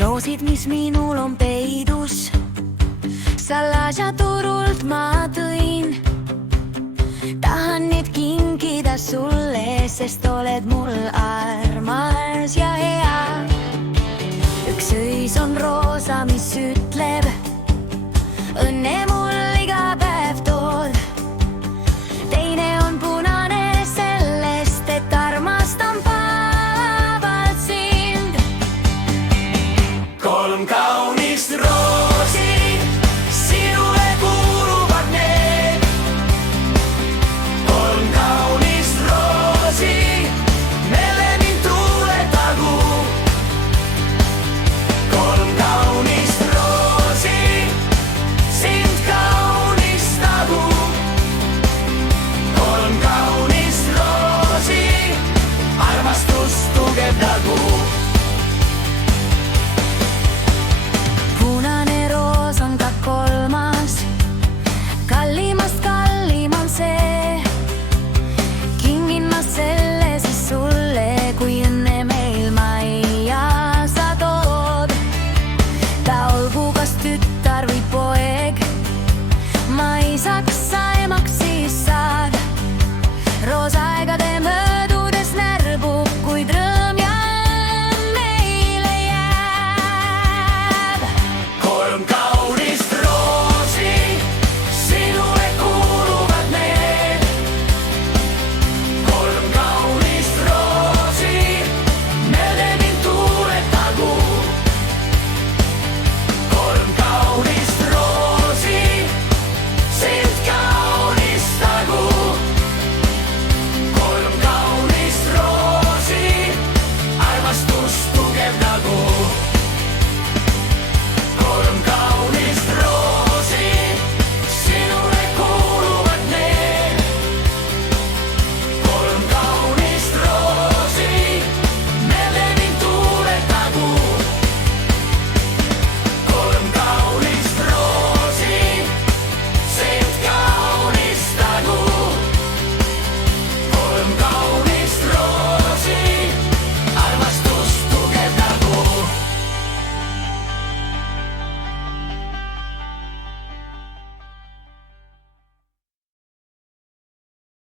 roosid, mis minul on peidus, salajaturult ma tõin. Tahan neid kinkida sulle, sest oled mul armas ja hea. Üks öis on roosa, mis ütleb, õnne mul iga päev tood. Teine on punane sellest, et armastan palavalt sind. Kolm kaunist roosi, sinule kuuluvad need. Kolm kaunist roosi, meile mind tuletagu. Kolm kaunist roosi, sind kaunistagu. Kolm kaunist roosi, armastust tugevdagu. Punane roos on ka kolmas, kallimast kallim on see. Kingin ma selle siis sulle, kui õnne meil majja sa tood. Ta olgu kas tütar või poeg, ma isaks sa emaks siis saad. Roosaegade möödudes närbub, kuid rõõm ja õnn meile jääb. Kolm kaunist roosi, sinule kuuluvad need. Kolm kaunist roosi, meelde mind tuletagu. Kolm kaunist roosi, sind kaunistagu. Kolm kaunist roosi, armastust tugevdagu.